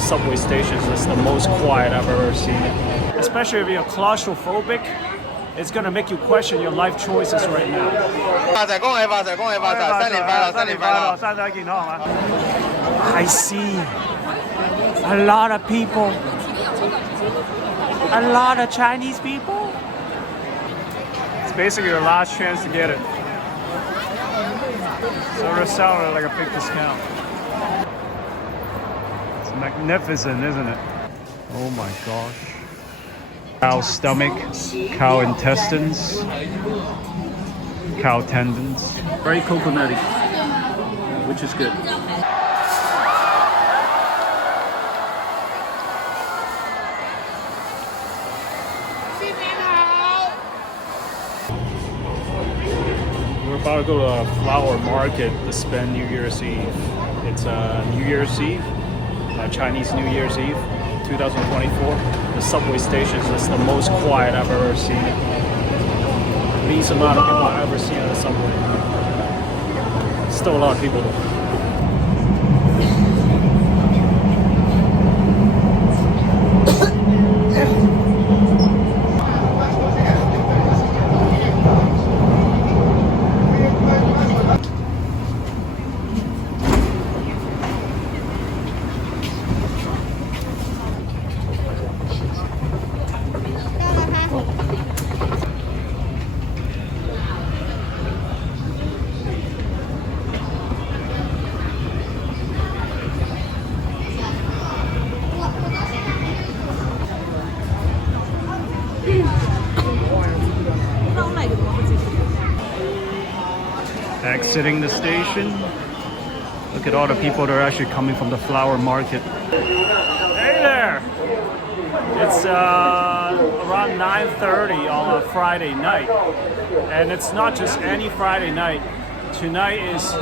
the subway stations is the most quiet I've ever seen it. Especially if you're claustrophobic, it's gonna make you question your life choices right now. 發財恭喜發財恭喜發財，新年快樂新年快樂，身體健康係嘛 I see a lot of people, a lot of Chinese people. It's basically your last chance to get it. So they're selling it like a big discount. It's magnificent, isn't it? Oh my gosh. Cow stomach, cow intestines, cow tendons. Very coconutty, which is good. We're about to go to a flower market to spend New Year's Eve. It's New Year's Eve, Chinese New Year's Eve, 2024. The subway stations is the most quiet I've ever seen it. Least amount of people I've ever seen on the subway. Still a lot of people though. Exiting the station. Look at all the people that are actually coming from the flower market. Hey there! It's around 9:30 on a Friday night. And it's not just any Friday night. Tonight is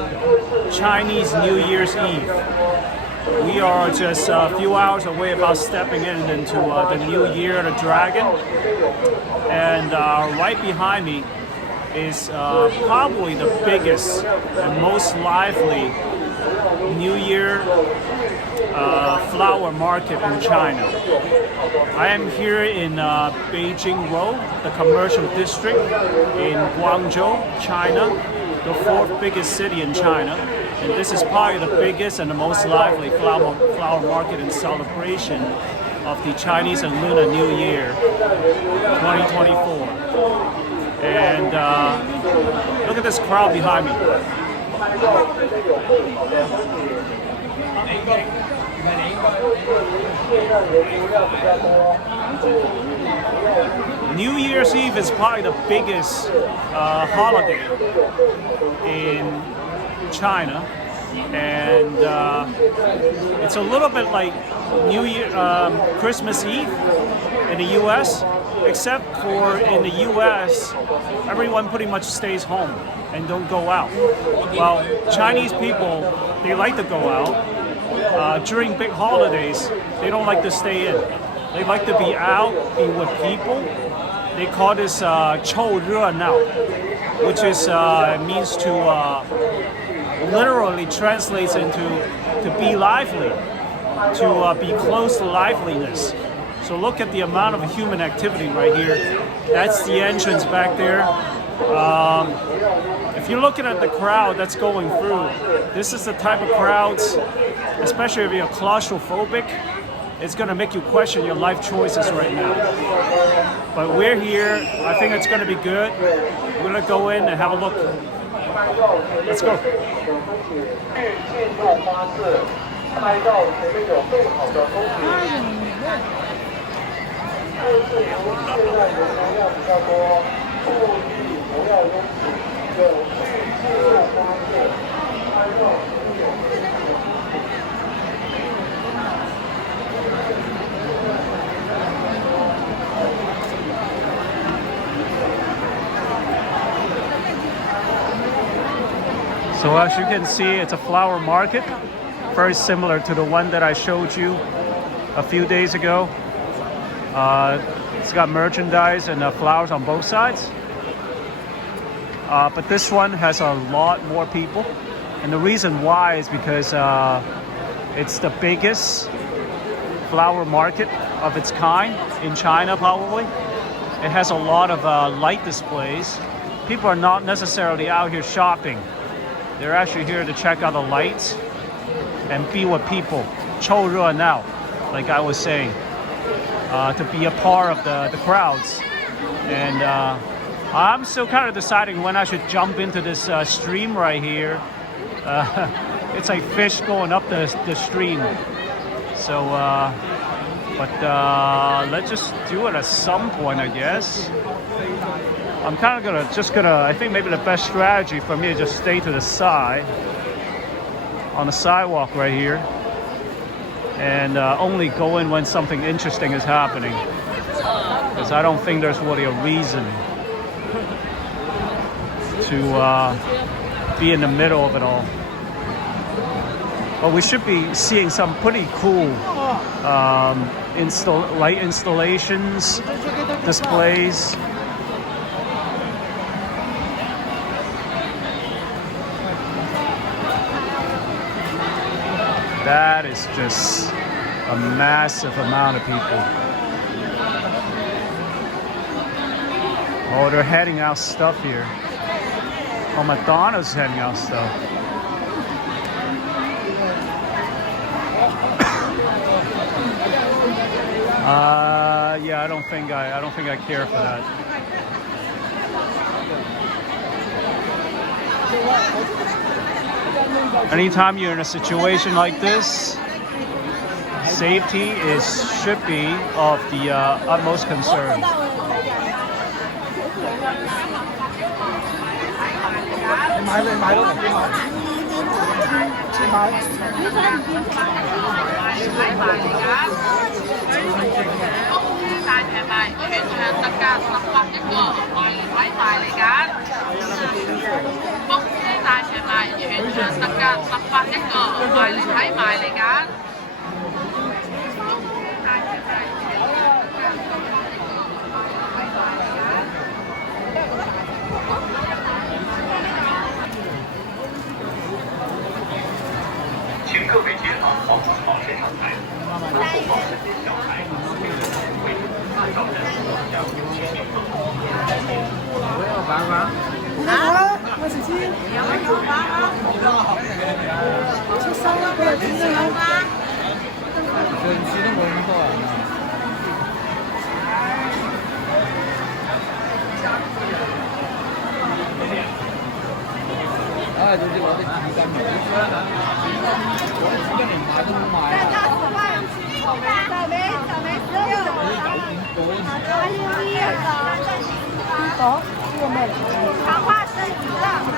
Chinese New Year's Eve. We are just a few hours away about stepping into the new year, the dragon. And right behind me is probably the biggest and most lively New Year flower market in China. I am here in Beijing Road, the commercial district in Guangzhou, China, the fourth biggest city in China. And this is probably the biggest and the most lively flower market in celebration of the Chinese and Lunar New Year 2024. And look at this crowd behind me. New Year's Eve is probably the biggest holiday in China, and it's a little bit like New Year, Christmas Eve in the U.S., except for in the U.S., everyone pretty much stays home and don't go out. Well, Chinese people, they like to go out. During big holidays, they don't like to stay in. They like to be out, be with people. They call this 凑热闹, which is means to literally translates into to be lively, to be close to liveliness. So look at the amount of human activity right here. That's the entrance back there. If you're looking at the crowd that's going through, this is the type of crowds, especially if you're claustrophobic, it's going to make you question your life choices right now. But we're here. I think it's going to be good. We're going to go in and have a look. Let's go. So as you can see, it's a flower market, very similar to the one that I showed you a few days ago. It's got merchandise and flowers on both sides. But this one has a lot more people. And the reason why is because it's the biggest flower market of its kind in China, probably. It has a lot of light displays. People are not necessarily out here shopping. They're actually here to check out the lights and be with people. 凑热闹, like I was saying, to be a part of the crowds. And I'm still kind of deciding when I should jump into this stream right here. It's like fish going up the stream. So, but let's just do it at some point, I guess. I'm kind of I think maybe the best strategy for me is just stay to the side, on the sidewalk right here, and only go in when something interesting is happening. Because I don't think there's really a reason to be in the middle of it all. But we should be seeing some pretty cool light installations, displays. That is just a massive amount of people. Oh, they're handing out stuff here. Oh, Madonna's handing out stuff. Yeah, I don't think I care for that. Anytime you're in a situation like this, safety should be of the utmost concern.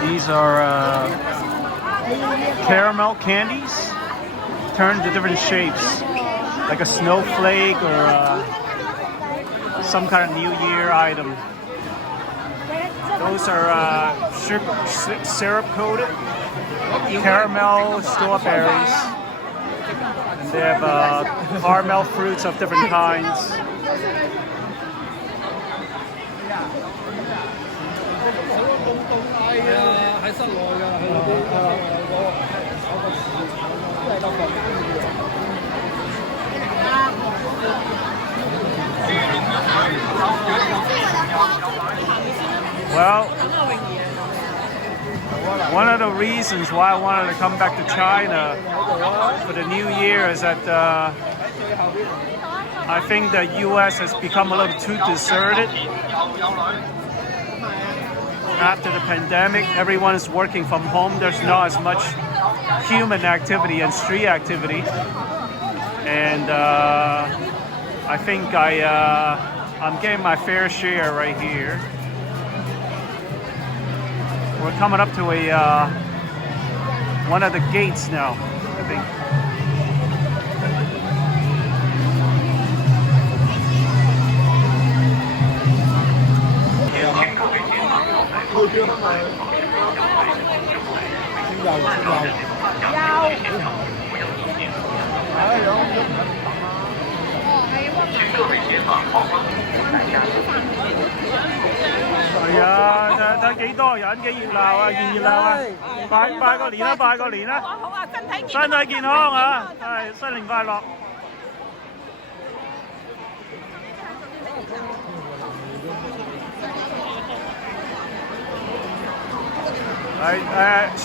These are caramel candies turned to different shapes, like a snowflake or some kind of New Year item. Those are syrup coated caramel strawberries, and they have caramel fruits of different kinds. Well, one of the reasons why I wanted to come back to China for the new year is that I think the US has become a little too deserted. After the pandemic, everyone is working from home. There's not as much human activity and street activity. And I think I'm getting my fair share right here. We're coming up to one of the gates now, I think.係啊，睇幾多人，幾熱鬧啊，熱鬧啊！拜個年啦，拜個年啦！好啊，身體健康啊！係新年快樂！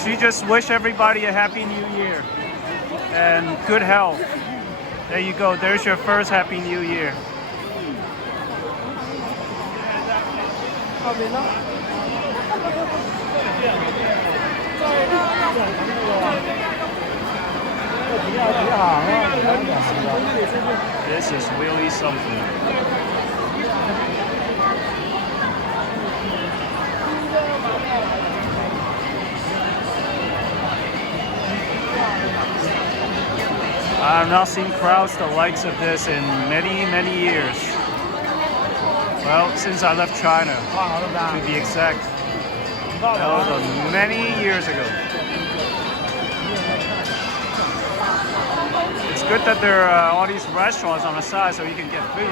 She just wished everybody a happy new year and good health. There you go. There's your first happy new year. This is really something. I've not seen crowds the likes of this in many, many years. Well, since I left China, to be exact. That was many years ago. It's good that there are all these restaurants on the side so you can get food.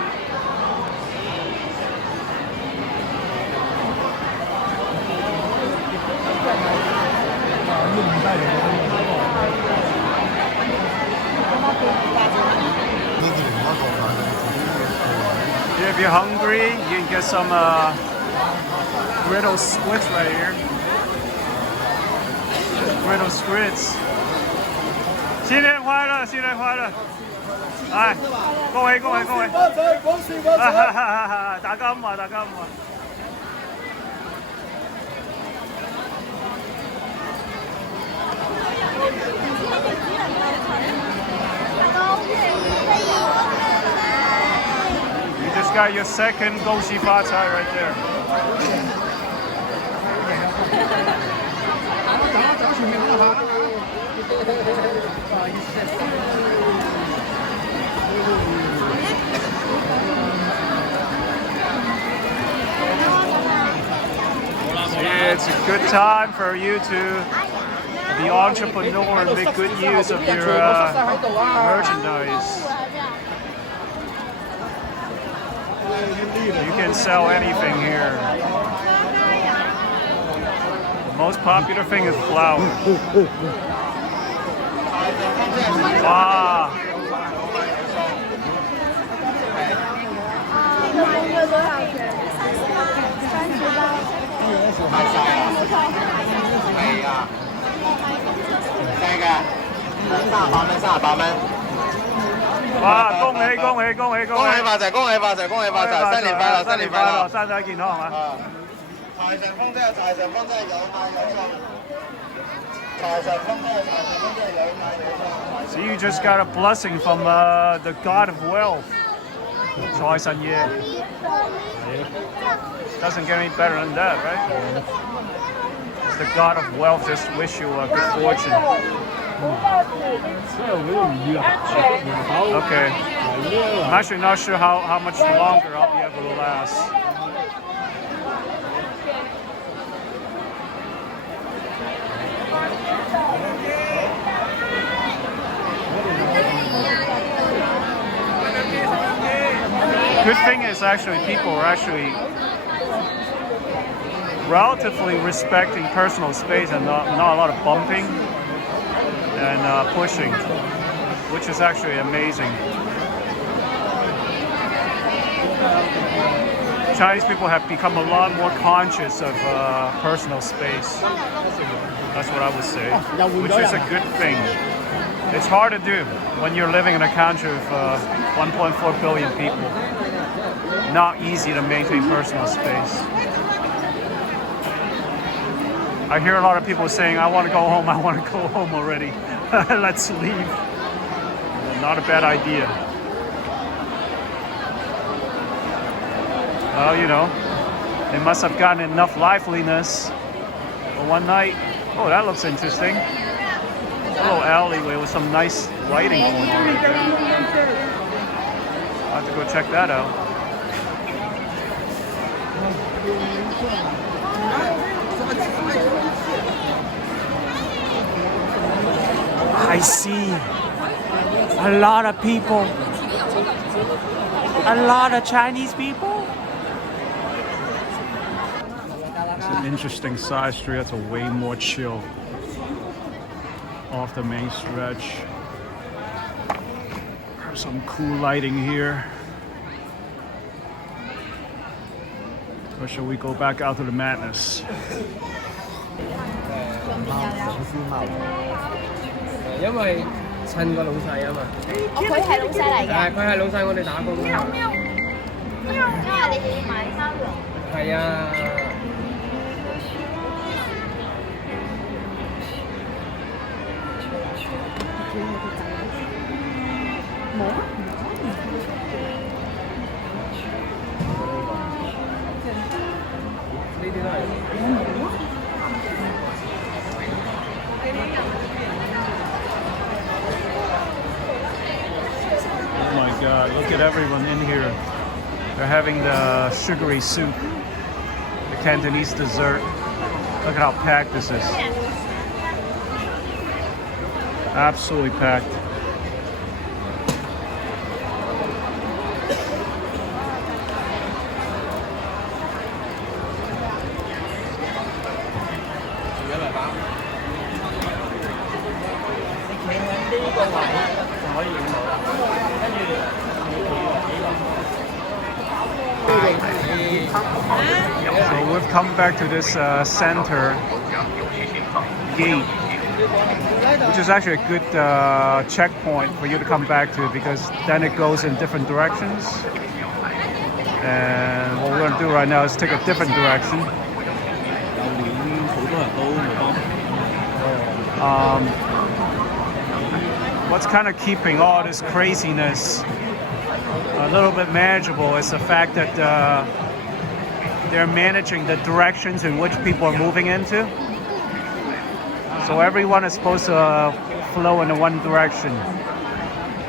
If you're hungry, you can get some griddle squids right here. Griddle squids. 新年快乐，新年快乐！哎，恭喜恭喜恭喜！發財恭喜發財！大家咁話，大家咁話。You just got your second 恭喜發財 right there. It's a good time for you to be entrepreneur and make good use of your merchandise. You can sell anything here. The most popular thing is flowers. Wow. Wow, 恭喜恭喜恭喜恭喜！恭喜發財，恭喜發財，恭喜發財！新年快樂，新年快樂，身體健康係嘛？財神封真係財神封真係有買有送。財神封真係財神封真係有買有送。So you just got a blessing from the God of wealth. 財神爺。Doesn't get any better than that, right? The God of wealth just wish you a good fortune. Okay. I'm actually not sure how much longer I'll be able to last. Good thing is actually people are actually relatively respecting personal space and not a lot of bumping and pushing, which is actually amazing. Chinese people have become a lot more conscious of personal space. That's what I would say, which is a good thing. It's hard to do when you're living in a country of 1.4 billion people. Not easy to maintain personal space. I hear a lot of people saying, I want to go home, I want to go home already. Let's leave. Not a bad idea. Well, you know, they must have gotten enough liveliness for one night. Oh, that looks interesting. A little alleyway with some nice lighting going on right there. I'll have to go check that out. I see a lot of people, a lot of Chinese people. It's an interesting side street that's a way more chill off the main stretch. There's some cool lighting here. Or shall we go back out to the madness? 因為襯個老細啊嘛。哦，佢係老細嚟嘅。係，佢係老細，我哋打工啊。因為你哋買衫用。係啊。冇啊。呢啲都係。Oh my God, look at everyone in here. They're having the sugary soup, the Cantonese dessert. Look at how packed this is. Absolutely packed. So we've come back to this center gate, which is actually a good checkpoint for you to come back to, because then it goes in different directions. And what we're going to do right now is take a different direction. What's kind of keeping all this craziness a little bit manageable is the fact that they're managing the directions in which people are moving into. So everyone is supposed to flow in one direction,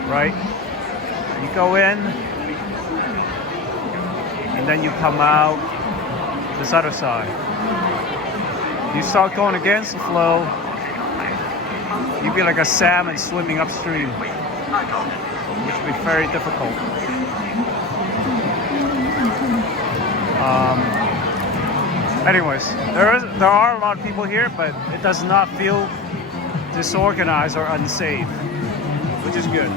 right? You go in, and then you come out this other side. You start going against the flow, you'd be like a salmon swimming upstream, which would be very difficult. Anyways, there are a lot of people here, but it does not feel disorganized or unsafe, which is good.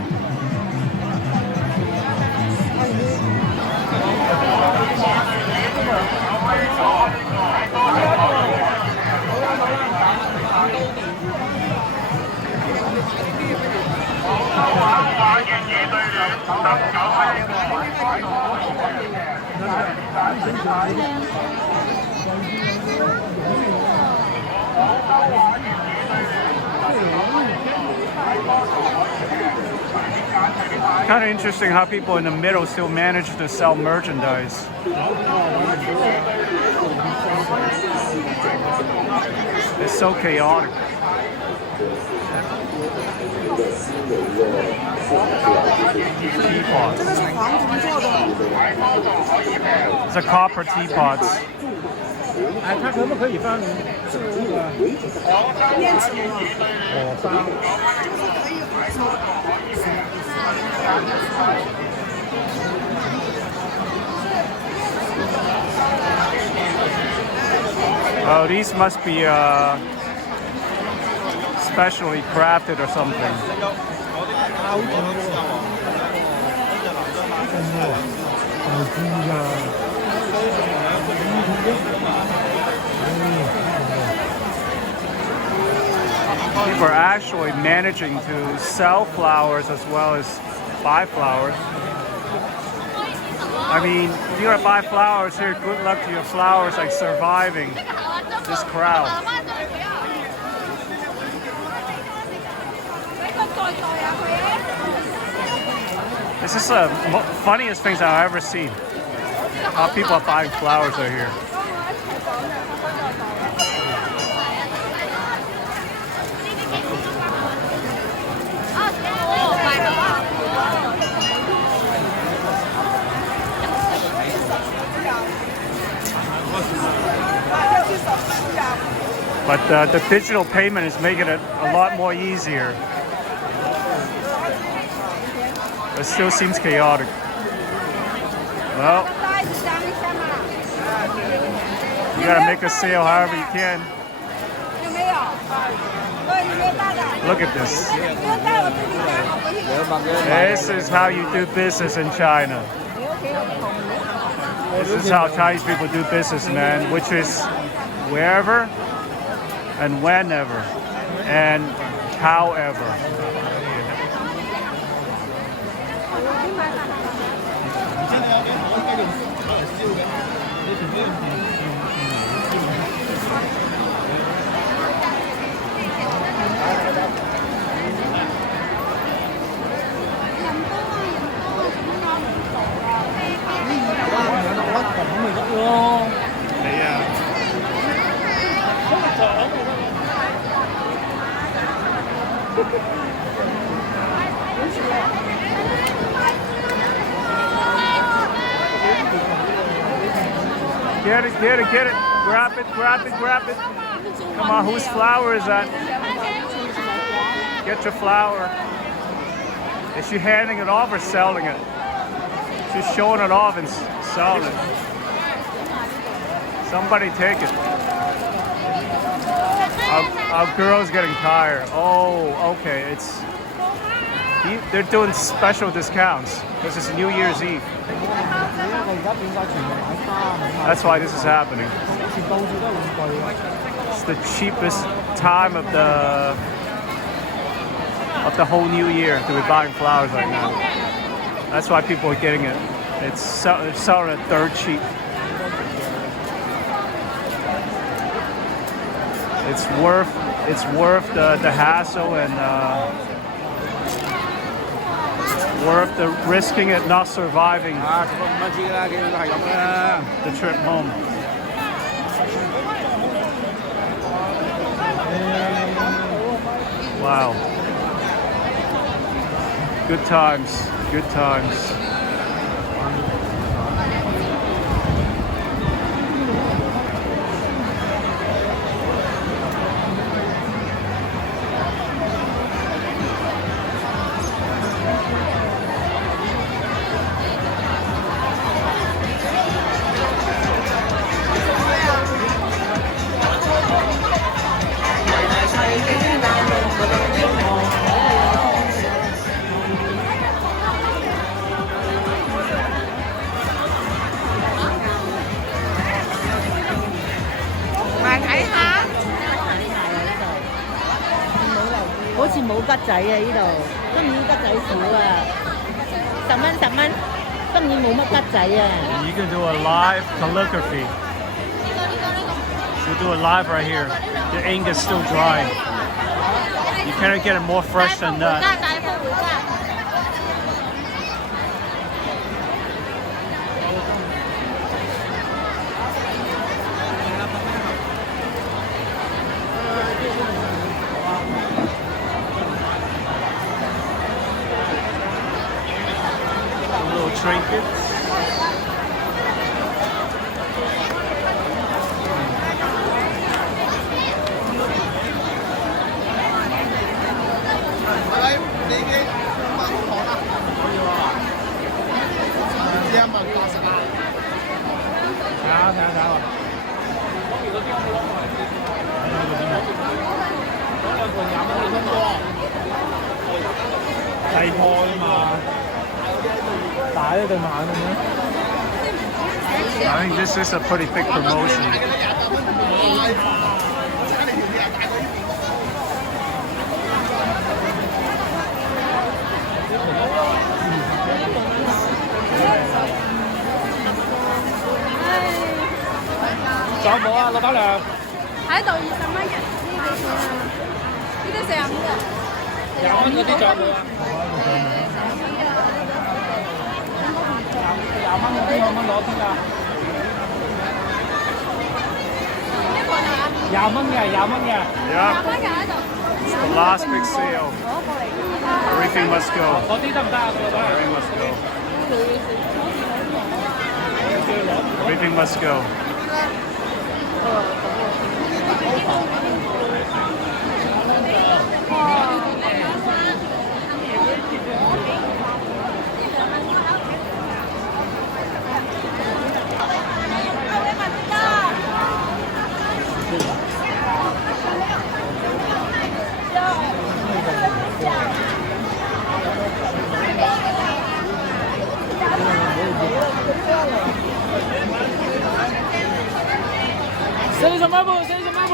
Kind of interesting how people in the middle still manage to sell merchandise. It's so chaotic. Teapots. It's a copper teapots. 它可不可以放这个火烧？ Oh, these must be specially crafted or something. People are actually managing to sell flowers as well as buy flowers. I mean, if you're gonna buy flowers here, good luck to your flowers like surviving this crowd. This is the funniest things I've ever seen. How people are buying flowers out here. But the digital payment is making it a lot more easier. It still seems chaotic. Well, you gotta make a sale however you can. Look at this. This is how you do business in China. This is how Chinese people do business, man, which is wherever and whenever and however. Get it, get it, get it. Grab it, grab it, grab it. Come on, whose flower is that? Get your flower. Is she handing it off or selling it? She's showing it off and selling it. Somebody take it. Our girl's getting tired. Oh, okay. They're doing special discounts because it's New Year's Eve. That's why this is happening. It's the cheapest time of the whole New Year to be buying flowers right now. That's why people are getting it. It's selling it dirt cheap. It's worth the hassle and worth the risking it not surviving the trip home. Wow. Good times, good times. You can do a live calligraphy. We'll do it live right here. The ink is still dry. You cannot get it more fresh than that. Little trinkets. I think this is a pretty big promotion. Yeah. It's the last big sale. Everything must go. Everything must go. Everything must go. 这是什么布？这是什么布？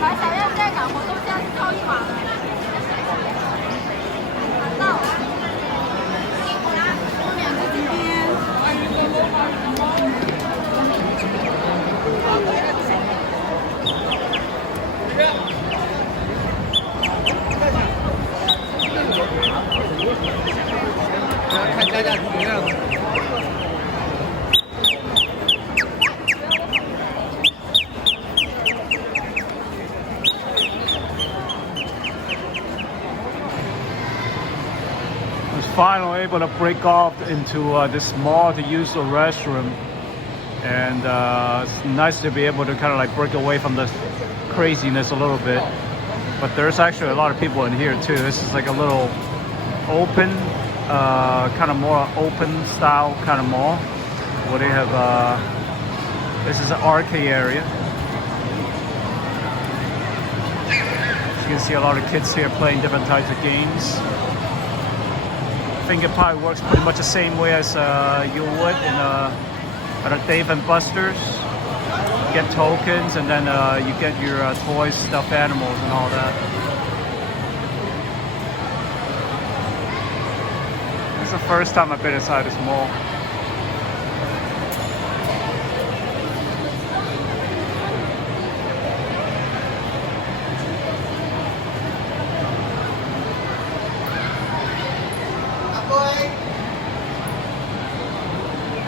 来小燕在赶活动，现在是跳一码了。到。看加价怎么样？ Finally able to break off into this mall to use the restroom, and it's nice to be able to kind of like break away from the craziness a little bit. But there's actually a lot of people in here too. This is like a little open, kind of more open style kind of mall where they have this is an arcade area. You can see a lot of kids here playing different types of games. I think it probably works pretty much the same way as you would in at a Dave and Buster's. You get tokens, and then you get your toys, stuffed animals, and all that. This is the first time I've been inside this mall.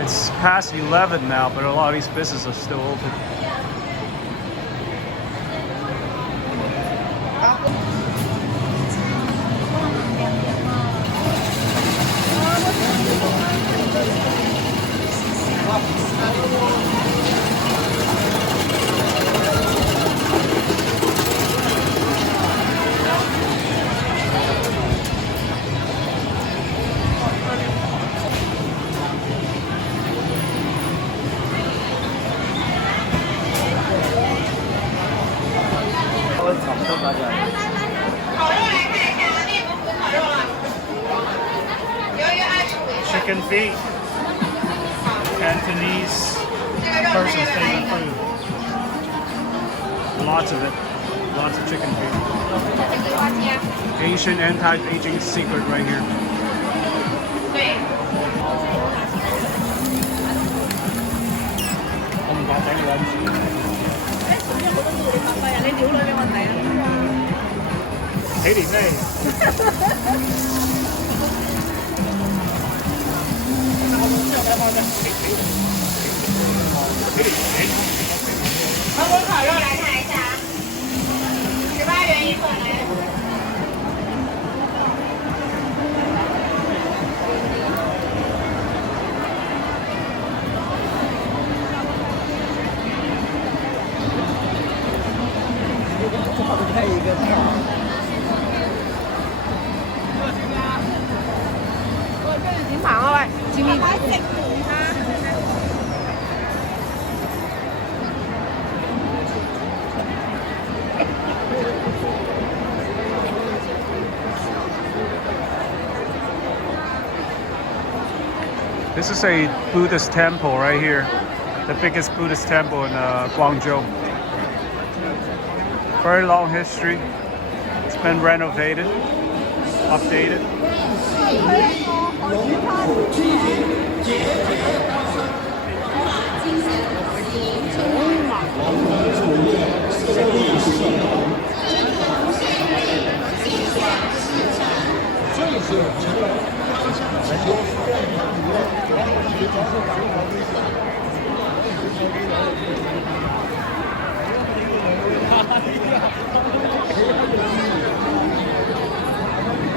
It's past 11 now, but a lot of these businesses are still open. Chicken feet, Cantonese person's favorite food. Lots of it, lots of chicken feet. Asian anti-aging secret right here. This is a Buddhist temple right here, the biggest Buddhist temple in Guangzhou. Very long history. It's been renovated, updated.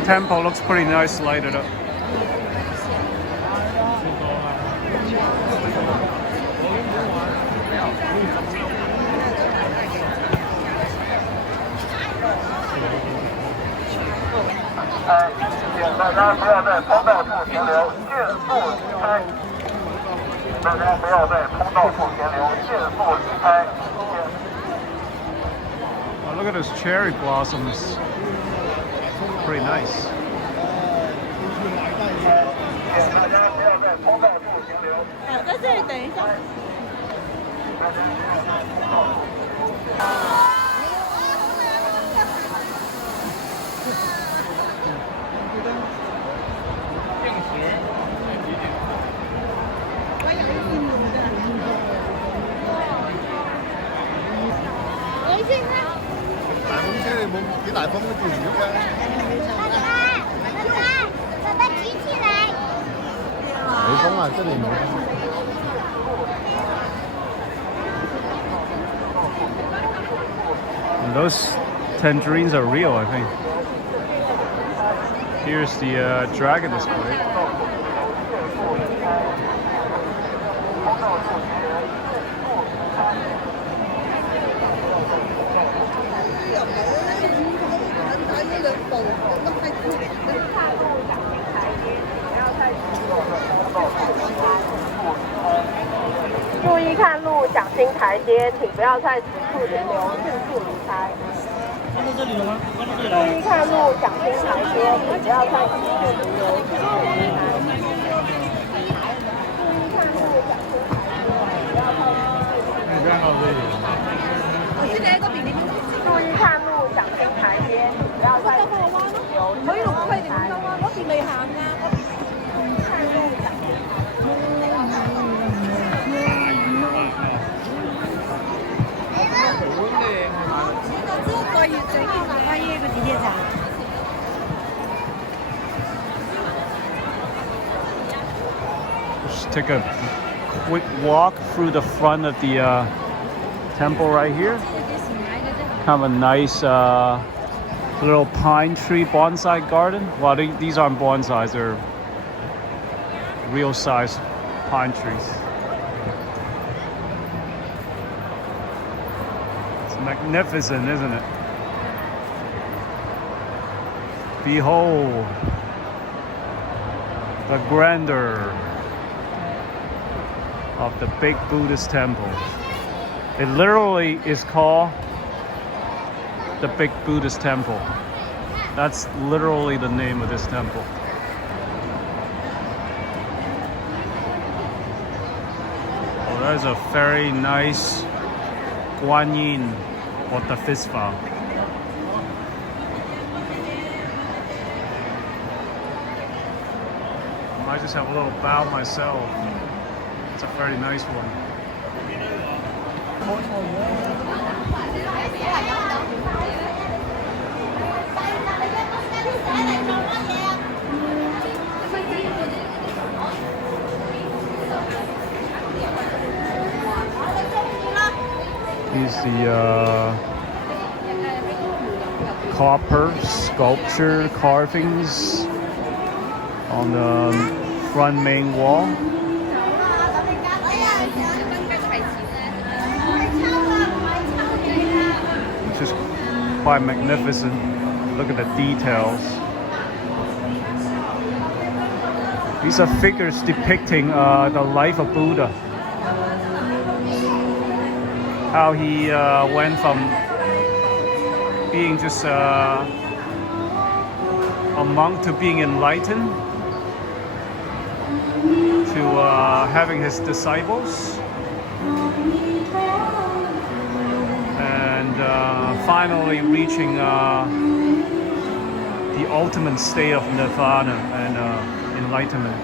Temple looks pretty nice, lighted up. 大家不要在通道处停留，迅速离开。 Oh, look at those cherry blossoms. Pretty nice. 大家不要在通道处停留。在这里等一下。微信呢？大風車你冇幾大風都見唔到㗎。爸爸舉起來。冇風啊，真係冇風。 And those tangerines are real, I think. Here's the dragon display. "注意看路，小心台阶，请不要在此处停留，迅速离开。翻到這裡了嗎？翻到這裡注意看路，小心台階，請不要在此處停留，迅速離開。你看到這裡。注意看路，小心台階，請不要在此處停留，迅速離開。嗰邊未行㗎。看路，小心台階。 Just take a quick walk through the front of the temple right here. Kind of a nice little pine tree bonsai garden. Well, these aren't bonsais, they're real size pine trees. It's magnificent, isn't it? Behold the grandeur of the big Buddhist temple. It literally is called the big Buddhist temple. That's literally the name of this temple. Oh, there's a very nice Guanyin or the fist bowl. I just have a little bow myself. It's a very nice one. Here's the copper sculpture carvings on the front main wall. Which is quite magnificent. Look at the details. These are figures depicting the life of Buddha. How he went from being just a monk to being enlightened, to having his disciples, and finally reaching the ultimate state of nirvana and enlightenment.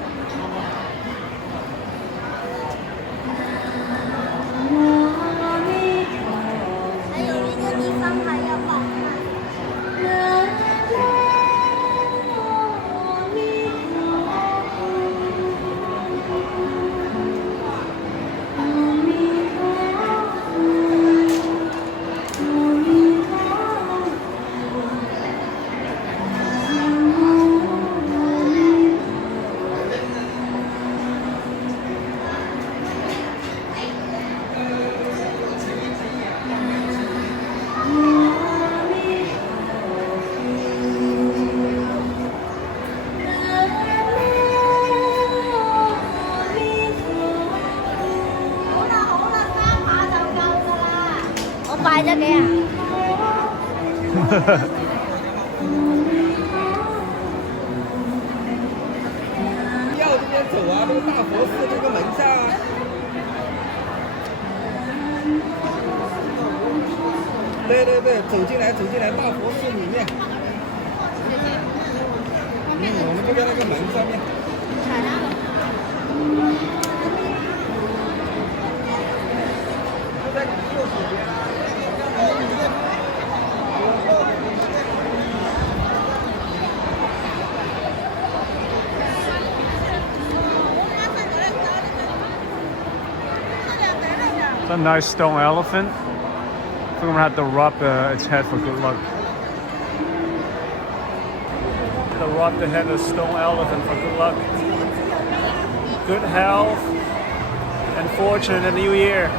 家给啊。庙这边走啊，那个大佛寺这个门上啊。对对对，走进来，大佛寺里面。我们就在那个门上面。就在你右手边。It's a nice stone elephant. I think I'm gonna have to rub its head for good luck. To rub the head of the stone elephant for good luck. Good health and fortune in the new year.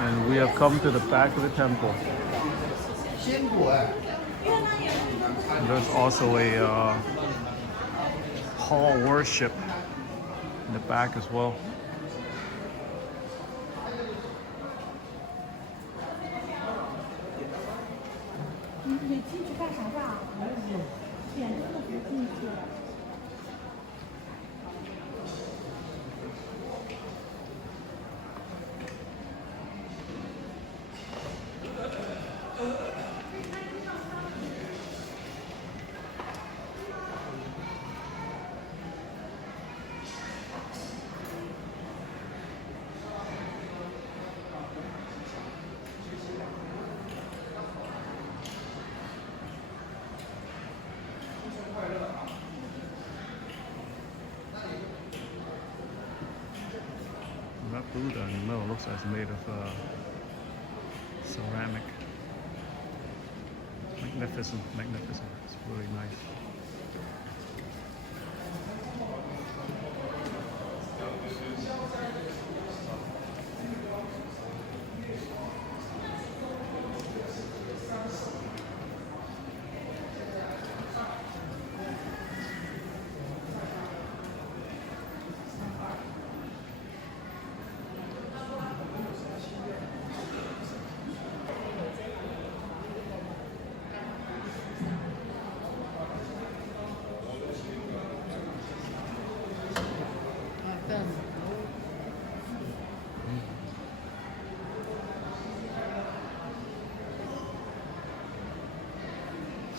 And we have come to the back of the temple. And there's also a hall worship in the back as well. That Buddha in the middle looks like it's made of ceramic. Magnificent, magnificent. It's really nice.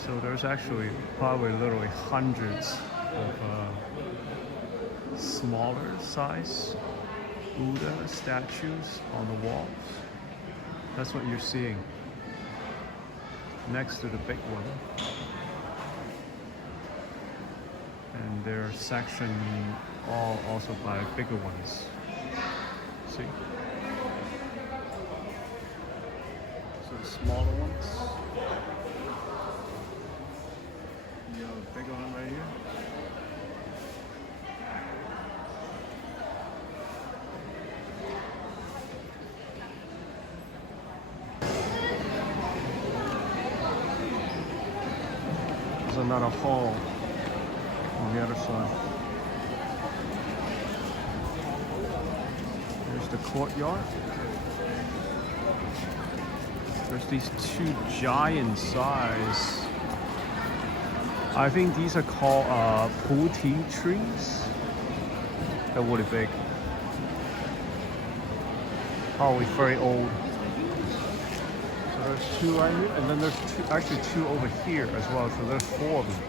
So there's actually probably literally hundreds of smaller size Buddha statues on the walls. That's what you're seeing next to the big one. And they're sectioned all also by bigger ones. See? So the smaller ones. You have a big one right here. There's another hall on the other side. There's the courtyard. There's these two giant size. I think these are called puti trees. They're really big. Probably very old. So there's two right here, and then there's actually two over here as well. So there's four of them.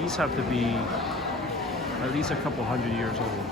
These have to be at least a couple hundred years old.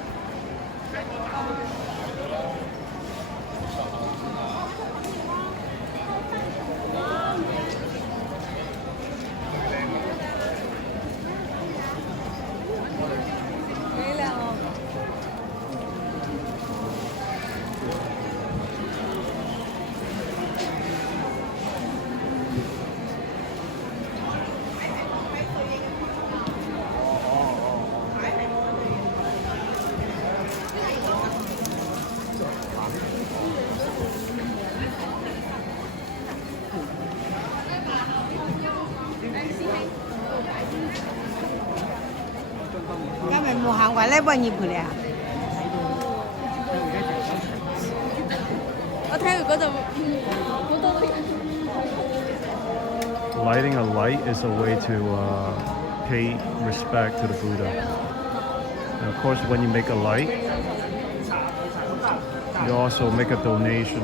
回来吧，你不来。Lighting a light is a way to pay respect to the Buddha. And of course, when you make a light, you also make a donation.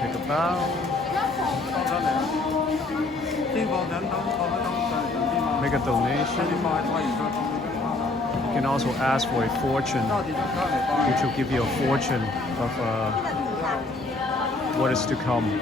Take a bow. Make a donation. You can also ask for a fortune, which will give you a fortune of what is to come.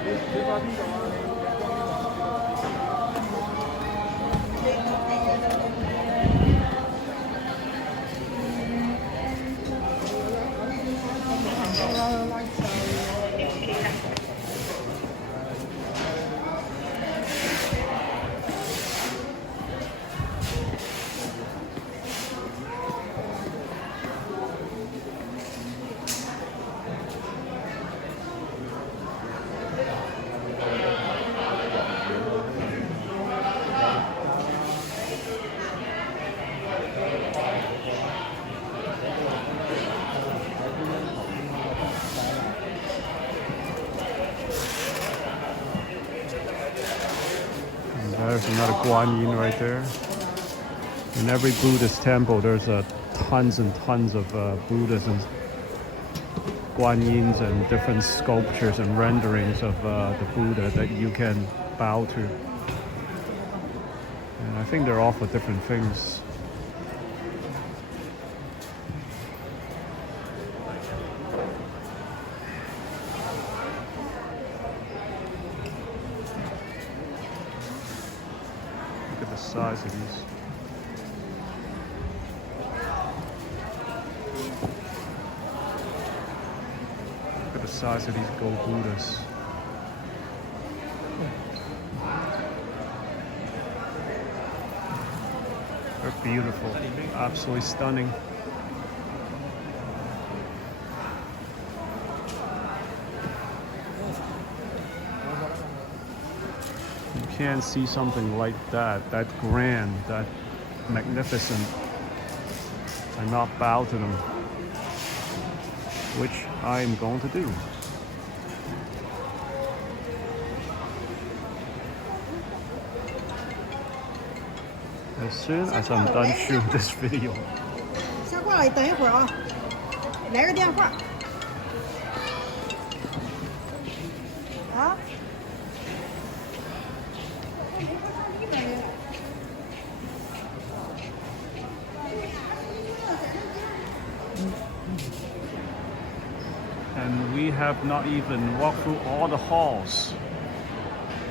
There's another Guan Yin right there. In every Buddhist temple, there's tons and tons of Buddhas and Guan Yins and different sculptures and renderings of the Buddha that you can bow to. And I think they're all for different things. Look at the size of these. Look at the size of these gold Buddhas. They're beautiful, absolutely stunning. You can't see something like that grand, that magnificent, and not bow to them, which I am going to do. As soon as I'm done shooting this video. 先过来等一会儿啊，来个电话。啊？ And we have not even walked through all the halls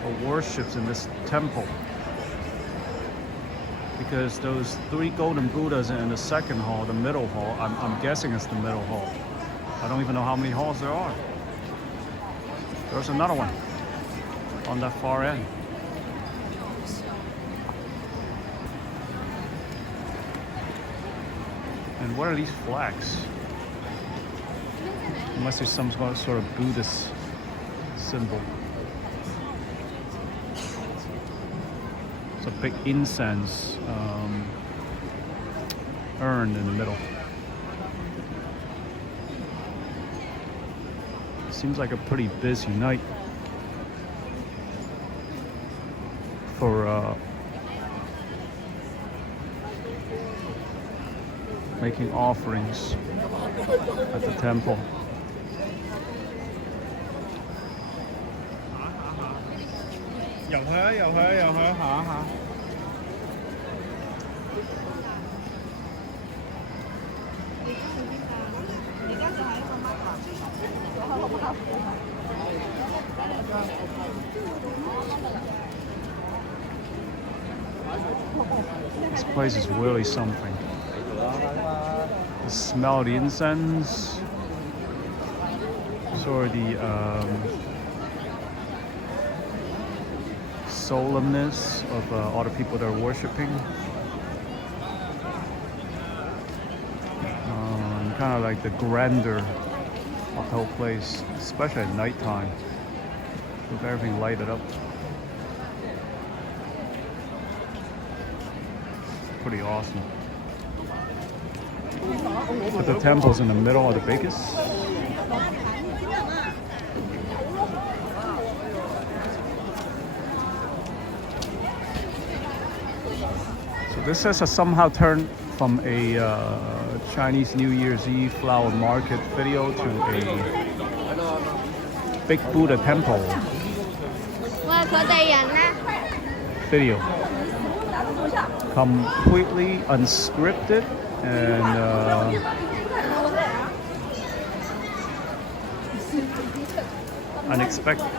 of worships in this temple, because those 3 golden Buddhas in the second hall, the middle hall, I'm guessing it's the middle hall. I don't even know how many halls there are. There's another one on that far end. And what are these flags? Unless there's some sort of Buddhist symbol. It's a big incense urn in the middle. Seems like a pretty busy night for making offerings at the temple. This place is really something. The smell of the incense, sort of the solemnness of all the people that are worshiping. Kind of like the grandeur of the whole place, especially at nighttime, with everything lighted up. Pretty awesome. But the temple's in the middle of the biggest. So this has somehow turned from a Chinese New Year's Eve flower market video to a big Buddha temple video. Completely unscripted and unexpected.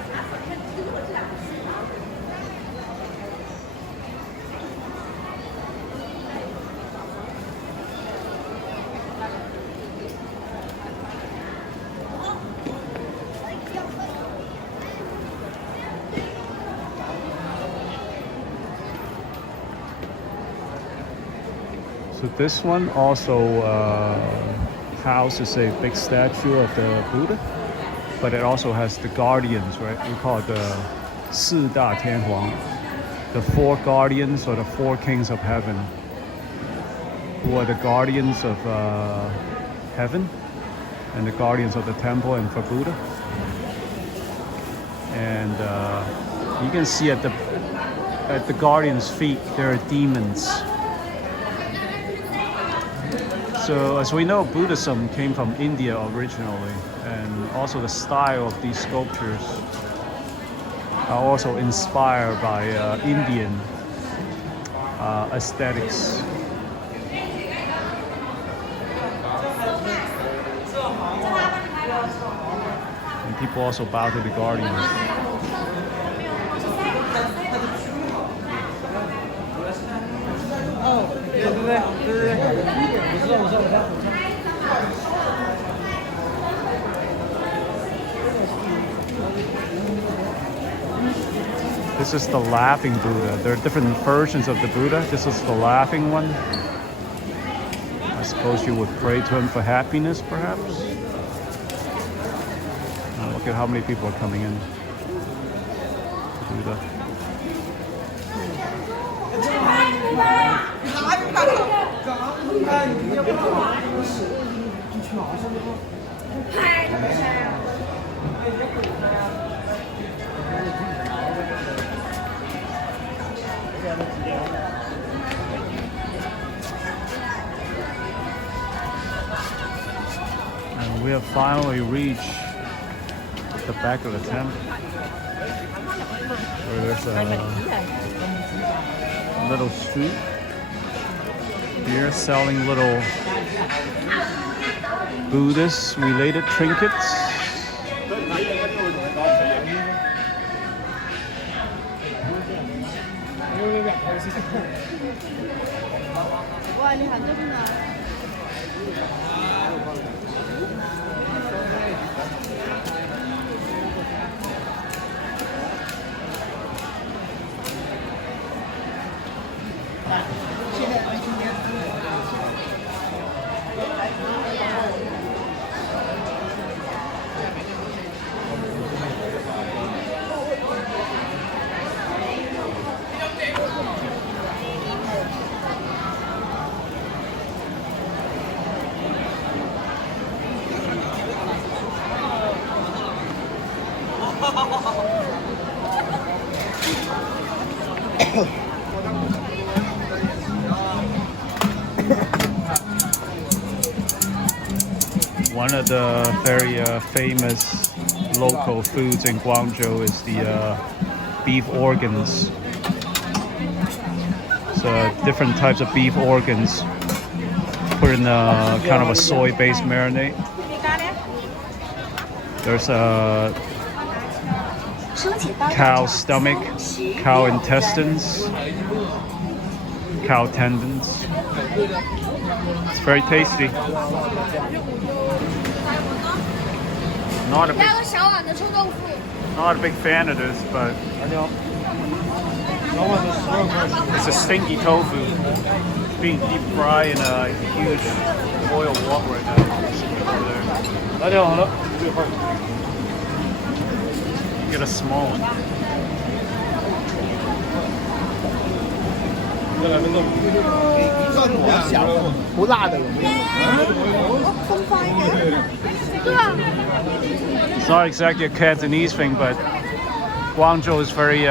So this one also houses a big statue of the Buddha, but it also has the guardians, right? We call it the 四大天皇, the 4 guardians or the 4 kings of heaven, who are the guardians of heaven and the guardians of the temple and for Buddha. And you can see at the guardians' feet there are demons. So as we know, Buddhism came from India originally, and also the style of these sculptures are also inspired by Indian aesthetics. And people also bow to the guardians. This is the laughing Buddha. There are different versions of the Buddha. This is the laughing one. I suppose you would pray to him for happiness, perhaps. Look at how many people are coming in. Buddha. And we have finally reached the back of the temple, where there's a little street here selling little Buddhist related trinkets. One of the very famous local foods in Guangzhou is the beef organs. So different types of beef organs put in a kind of a soy-based marinade. There's a cow stomach, cow intestines, cow tendons. It's very tasty. Not a big fan of this, but It's a stinky tofu being deep fried in a huge oil wok right now. Get a small one. 不辣的有没有？ It's not exactly a Cantonese thing, but Guangzhou is very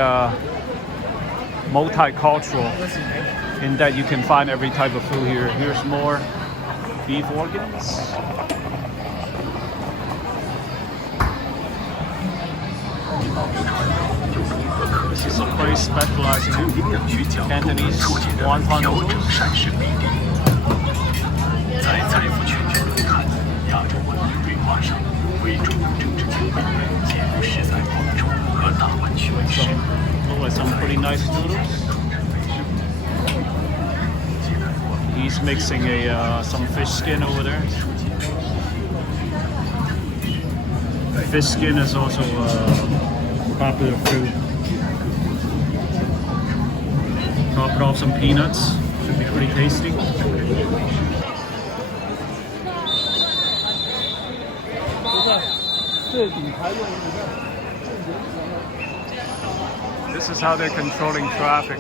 multicultural in that you can find every type of food here. Here's more beef organs. This is a place specializing in Cantonese wonton noodles. 在财富全球论坛亚洲文明对话上，为中国政治经纬节目是在广州和大湾区为实。 Look like some pretty nice noodles. He's mixing some fish skin over there. Fish skin is also popular food. Top it off some peanuts. Should be pretty tasty. This is how they're controlling traffic.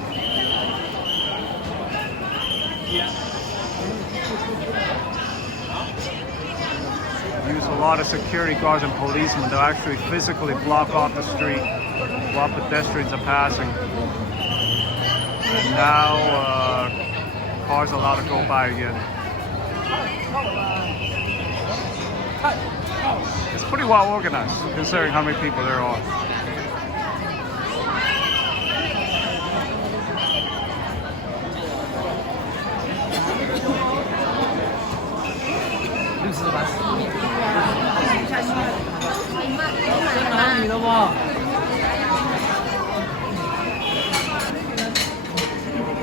Use a lot of security guards and policemen to actually physically block off the street while pedestrians are passing. And now cars are allowed to go by again. It's pretty well organized considering how many people there are.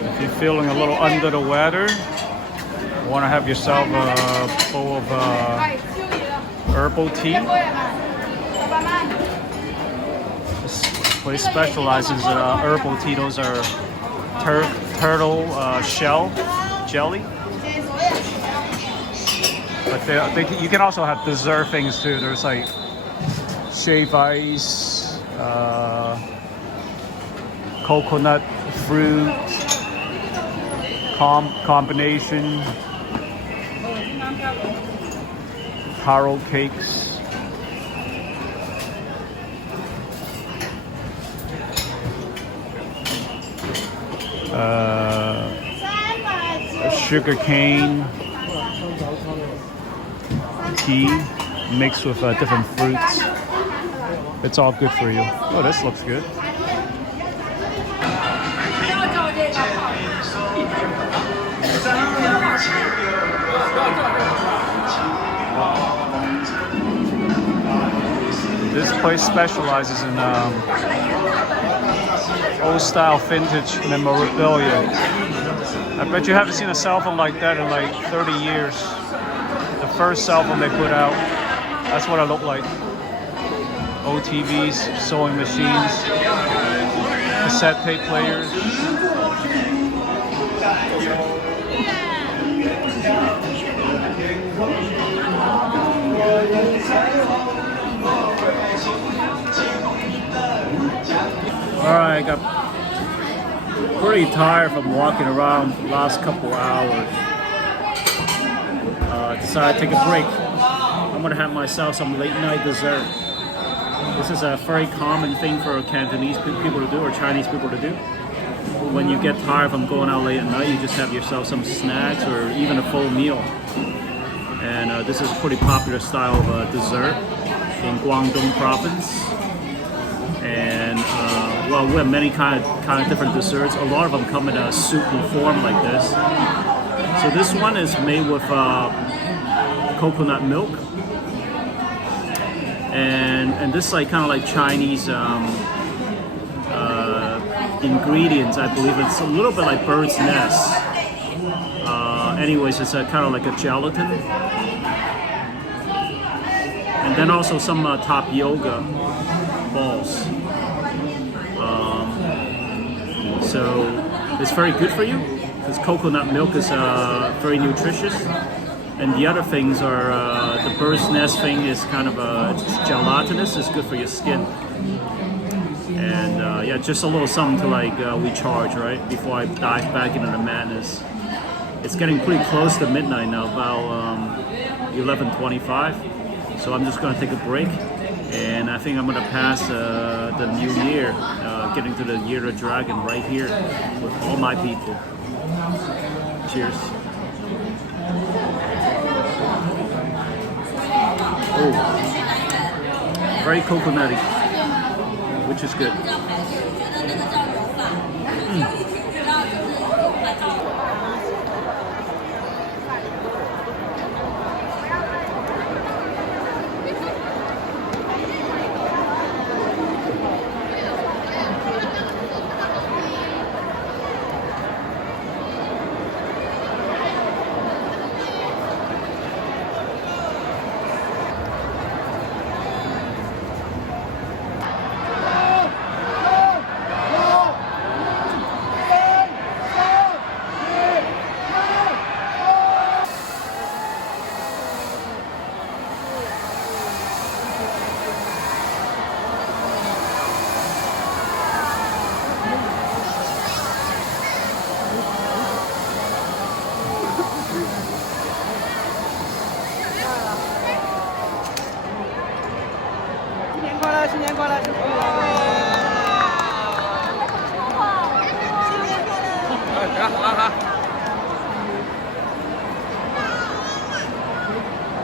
If you're feeling a little under the weather, want to have yourself a bowl of herbal tea. This place specializes in herbal tea. Those are turtle shell jelly. But you can also have dessert things too. There's like shaved ice, coconut fruit combination, taro cakes. Sugar cane tea mixed with different fruits. It's all good for you. Oh, this looks good. This place specializes in old-style vintage memorabilia. I bet you haven't seen a cell phone like that in like 30 years. The first cell phone they put out, that's what it looked like. Old TVs, sewing machines, cassette tape players. Alright, I got pretty tired from walking around the last couple hours. Decided to take a break. I'm gonna have myself some late night dessert. This is a very common thing for Cantonese people to do or Chinese people to do. When you get tired from going out late at night, you just have yourself some snacks or even a full meal. And this is a pretty popular style of dessert in Guangdong province. And well, we have many kind of different desserts. A lot of them come in a soupy form like this. So this one is made with coconut milk, and this like kind of like Chinese ingredients. I believe it's a little bit like bird's nest. Anyways, it's kind of like a gelatin, and then also some tapioca balls. so it's very good for you because coconut milk is very nutritious. And the other things are the bird's nest thing is kind of gelatinous. It's good for your skin. And yeah, just a little something to like recharge, right? Before I dive back into the madness. It's getting pretty close to midnight now, about 11:25. So I'm just gonna take a break. And I think I'm gonna pass the new year, getting to the year of the dragon right here with all my people. Cheers. Oh, very coconutty, which is good. Mm. 新年快乐！新年快乐！好好。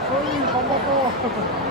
所以好不好？